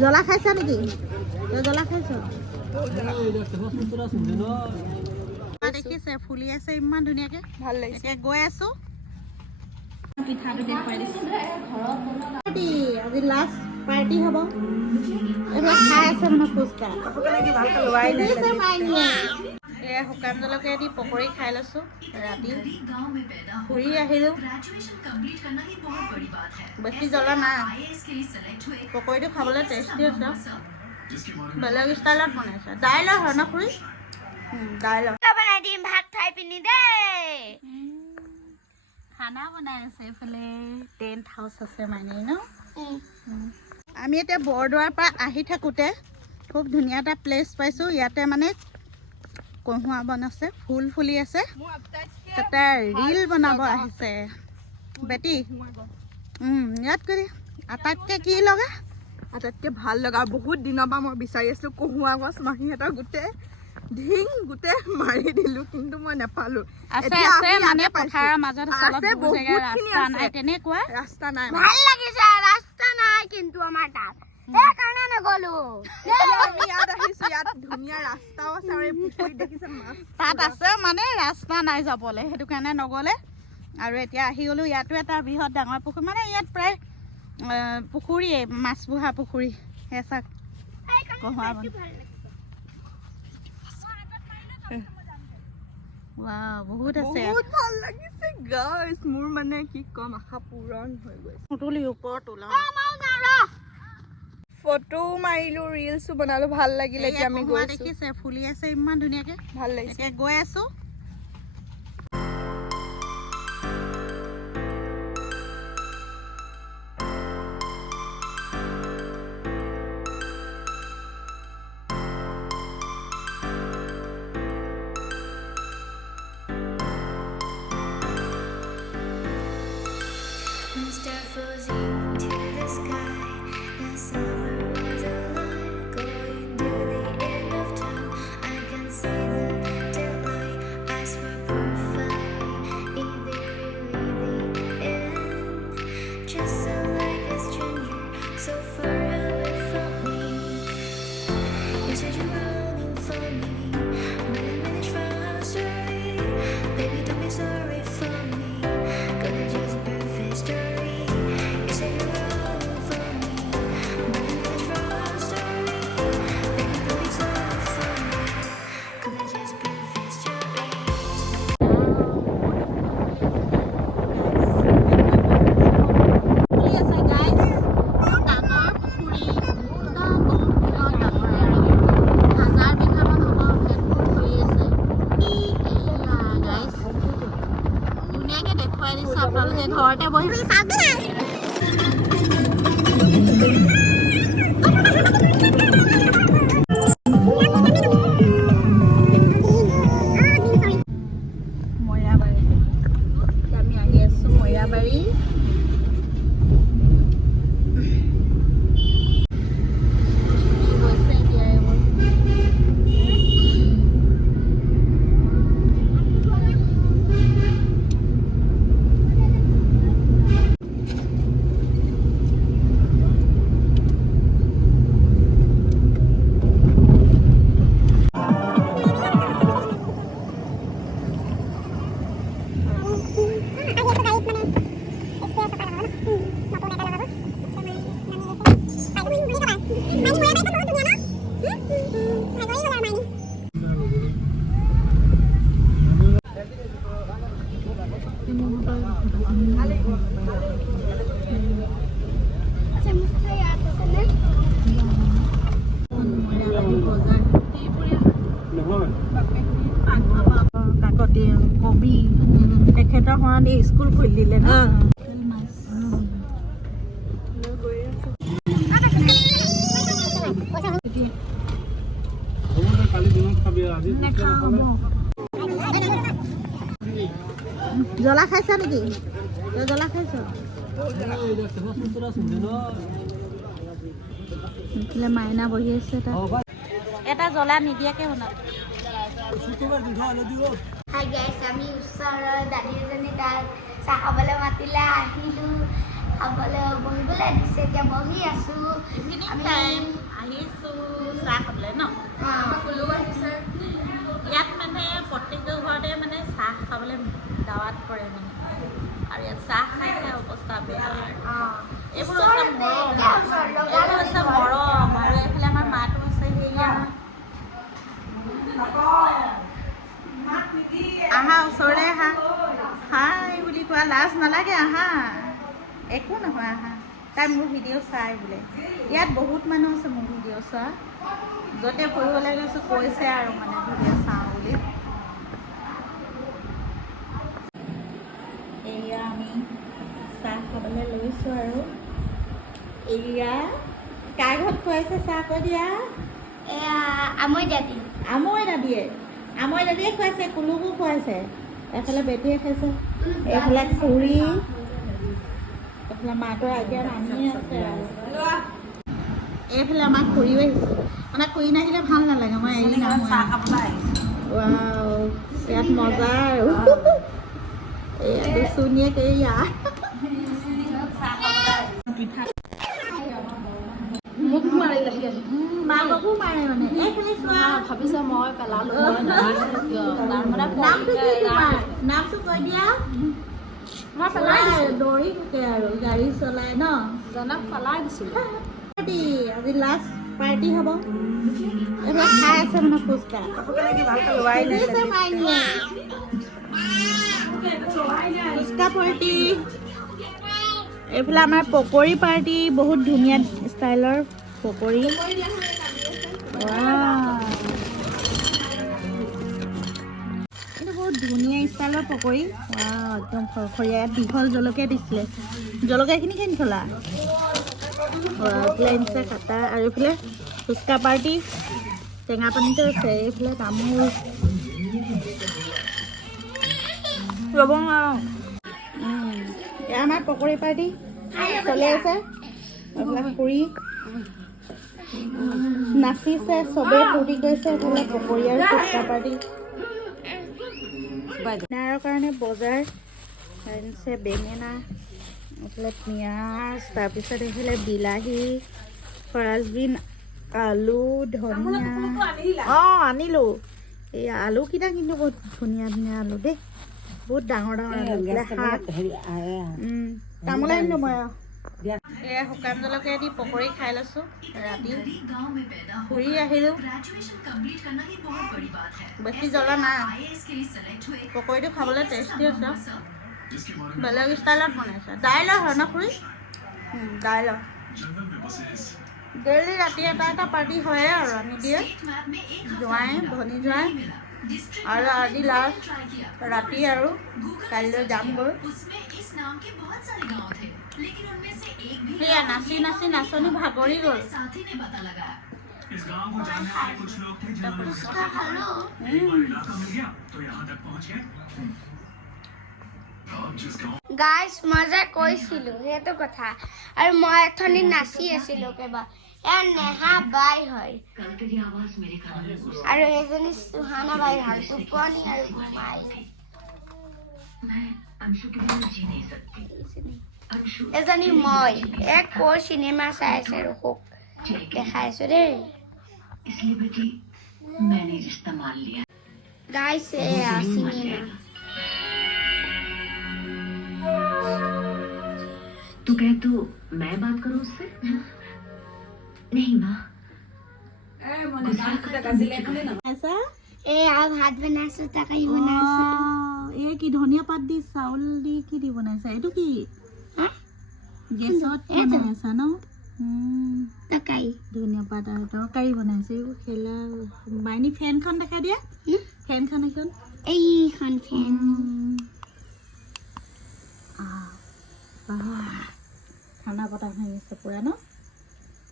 জ্বলা খাইছা নেকি? তই জ্বলা খাইছ? দেখিছে ফুলি আছে ইমান ধুনীয়াকে, ভাল লাগিছে। গৈ আছো পিঠাটো দেখুৱাই দিছো। আজি লাষ্ট পাৰ্টি হ'ব। খাই আছে মানে ফুচকা। এয়া শুকান জলকীয়া দি পকৰি খাই লৈছো। ৰাতি ফুৰি আহিলো, বেছি জ্বলা নাই। পকৰিটো খাবলৈ টেষ্টি আছে, বেলেগ ষ্টাইলত বনাইছে। দাইলৰ হয় ন খুৰী? দাইলৰ বনাই দিম ভাত খাই পিনি দেই। খানা বনাই আছে এইফালে। টেণ্ট হাউচ আছে মানে ন। আমি এতিয়া বৰদোৱাৰ পৰা আহি থাকোঁতে খুব ধুনীয়া এটা প্লেচ পাইছোঁ। ইয়াতে মানে কহুৱা বন আছে, ফুল ফুলি আছে, তাতে ৰিল বনাব আহিছে বেটি। ইয়াত কৰি আটাইতকৈ কি লগা? আটাইতকৈ ভাল লগা, বহুত দিনৰ পৰা মই বিচাৰি আছিলোঁ কহুৱা গছ। মাহীহঁতৰ গোটেই মাৰি দিলোঁ কিন্তু মই নাপালোঁ। ৰাস্তা নাই, ভাল লাগিছে। ৰাস্তা নাই কিন্তু আমাৰ তাত, সেইকাৰণে নগলো। আমি ইয়াত আহিছো, ইয়াত ধুনীয়া ৰাস্তাও আছে আৰু এই পুখুৰীত দেখিছে মাছ তাত আছে মানে ৰাস্তা নাই যাবলৈ, সেইটো কাৰণে নগ'লে। আৰু এতিয়া আহি গ'লো। ইয়াতো এটা বৃহৎ ডাঙৰ পুখুৰী, মানে ইয়াত প্ৰায় পুখুৰীয়ে, মাছ পোহা পুখুৰী। চাক কহুৱা বন। বহুত আছে, বহুত ভাল লাগিছে গাইছ। মোৰ মানে কি কম, আশা পূৰণ হৈ গৈছে। তুলি ওপৰত তোলা, ফটো মাৰিলো, ৰিলছো বনালো, ভাল লাগিলে। এতিয়া আমি গৈ দেখিছে ফুলি আছে ইমান ধুনীয়াকে, ভাল লাগিছে। এতিয়া গৈ আছো। ঘৰতে বহি মইৰাবাৰী। আমি আহি আছো মইৰাবাৰী। কাকতি কবি তেখেতৰ সমানে স্কুল খুলি দিলে ন। জ্বলা খাইছা নেকি? তই জ্বলা খাইছ? মাইনা বহি আছে, এটা জ্বলা নিদিয়াকে বনাব। হাই গাইছ, আমি ওচৰৰ দাদী এজনী তাত চাহ খাবলৈ মাতিলে, আহিলোঁ, খাবলৈ বহিবলৈ দিছে। এতিয়া বহি আছোঁ। নালাগে আহা একো নহয় আহা তাই মোৰ ভিডিঅ' চাই বোলে ইয়াত বহুত মানুহ আছে মোৰ ভিডিঅ' চোৱা য'তে ফুৰিবলৈ গৈছোঁ কৈছে আৰু মানে ভিডিঅ' চাওঁ বুলি এয়া আমি চাহ খাবলৈ লৈছোঁ আৰু এয়া কাৰ ঘৰত খুৱাইছে চাহ কৈ দিয়া আমৈ দাদি আমৈ দাদিয়ে খুৱাইছে কুলুকো খুৱাইছে এফালে বেটীয়ে খাইছে এইফালে খুৰী এইফালে মাহঁতৰ আইতা নানি আছে আৰু এইফালে আমাৰ খুৰীও আহিছে মানে খুৰী নাহিলে ভাল নালাগে মই এৰি নাহোঁ ইয়াত মজা আৰু এয়া দুচুনীয়েক এয়া মোক মাৰিলে মাককো মাৰে মানে এইফালে চোৱা ভাবিছে মই পেলালো নামটো কি তোমাৰ নামটো কৈ দিয়া মই পেলাই দৌৰি থাকে আৰু গাড়ী চলাই ন জনক পেলাই দিছিলোঁ আজি লাষ্ট পাৰ্টি হ'ব এইবিলাক খাই আছে মানে ফুচকা ফুচকা পাৰ্টি এইফালে আমাৰ পকৰী পাৰ্টি বহুত ধুনীয়া ষ্টাইলৰ পকৰী এইটো বহুত ধুনীয়া ষ্টাইলৰ পকৰী একদম খৰখৰীয়া দীঘল জলকীয়া দিছিলে জলকীয়াখিনি কেনি থলা এইফালে আনিছে কাটা আৰু এইফালে ফুচকা পাৰ্টি টেঙা পানীটো আছে এইফালে তামোল ৰ'ব এয়া আমাৰ পকৰী পাৰ্টি চলি আছে এইফালে খুৰী নাচিছে চবেই ফূৰ্তি কৰিছে এইফালে পকৰী আৰু ফুচকা পাৰ্টি ডিনাৰৰ কাৰণে বজাৰ আনিছে বেঙেনা এইফালে পিঁয়াজ তাৰপিছত এইফালে বিলাহী ফৰাচবিন আলু ধনিয়া আনিলোঁ এই আলুকেইটা কিন্তু বহুত ধুনীয়া ধুনীয়া আলু দেই বহুত ডাঙৰ ডাঙৰ তামোল আনিলোঁ মই এয়া শুকান জলকীয়া দি পকৰী খাই লৈছোঁ ৰাতি ফুৰি আহিলোঁ বেছি জ্বলা নাই পকৰীটো খাবলৈ টেষ্টি আছে বেলেগ ষ্টাইলত বনাইছে দাইলৰ হয় ন খুৰী দাইলৰ ডেইলি ৰাতি এটা পাৰ্টি হয়ে আৰু আনি দিয়ে জোঁৱাই ভনী জোঁৱাই আৰু আজি লাষ্ট ৰাতি আৰু কাইলৈ যামগৈ সেয়া নাচি নাচি নাচনি ভাগৰি গ'ল গাইজ মই যে কৈছিলোঁ সেইটো কথা আৰু মই এথনি নাচি আছিলোঁ কেইবা এয়া নেহা বাই হয় আৰু এজনী সুহানা বাই হয় টোপনি আৰু ঘুমাই এজনী মই কৰ চিনেমা চাই আছে ৰখোক দেখাই আছো দেই গাইজ এয়া চিনেমা तू कह तो मैं बात करूं उससे नहीं माँ ভাত বনাইছো তাকাই বনাইছো এই কি ধনিয়া পাত দি চাউল দি কি দি বনাইছা এইটো কি গেছত বনাইছা ন তাকাই ধনিয়া পাত আৰু তৰকাৰী বনাইছে এইবোৰ খেলা মাইনী ফেনখন দেখাই দিয়া ফেনখন এখন এইখন ফেন ঠাণ্ডা বতাহ ভাঙি আছে পুৰা ন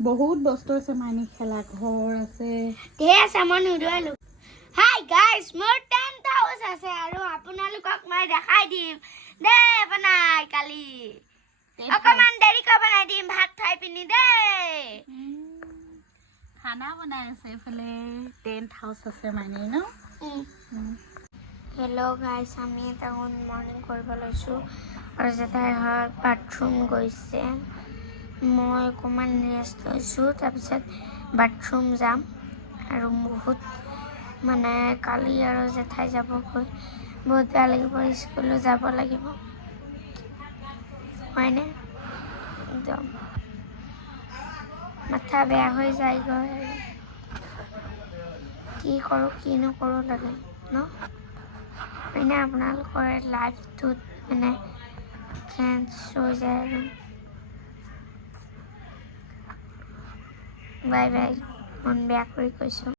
বহুত বস্তু আছে মাইনী খেলা ঘৰ আছে ধেৰ আছে মই নুদুৱালো হাই গাইজ মোৰ টেণ্ট হাউচ আছে আৰু আপোনালোকক মই দেখাই দিম দেই বনাই কালি অকণমান দেৰিকৈ বনাই দিম ভাত খাই পিনি দেই খানা বনাই আছে এইফালে টেণ্ট হাউচ আছে মাইনী ন হেল্ল' গাইজ আমি এটা গুড মৰ্ণিং কৰিব লৈছোঁ আৰু জেঠাই ঘৰত বাথৰুম গৈছে মই অকণমান ৰেষ্ট লৈছোঁ তাৰপিছত বাথৰুম যাম আৰু বহুত মানে কালি আৰু জেঠাই যাবগৈ বহুত বেয়া লাগিব স্কুলো যাব লাগিব হয়নে একদম মাথা বেয়া হৈ যায়গৈ আৰু কি কৰোঁ কি নকৰোঁ লাগে ন মানে আপোনালোকৰ লাইফটোত মানে চেঞ্জ হৈ যায় আৰু বাই বাই মন বেয়া কৰি কৈছোঁ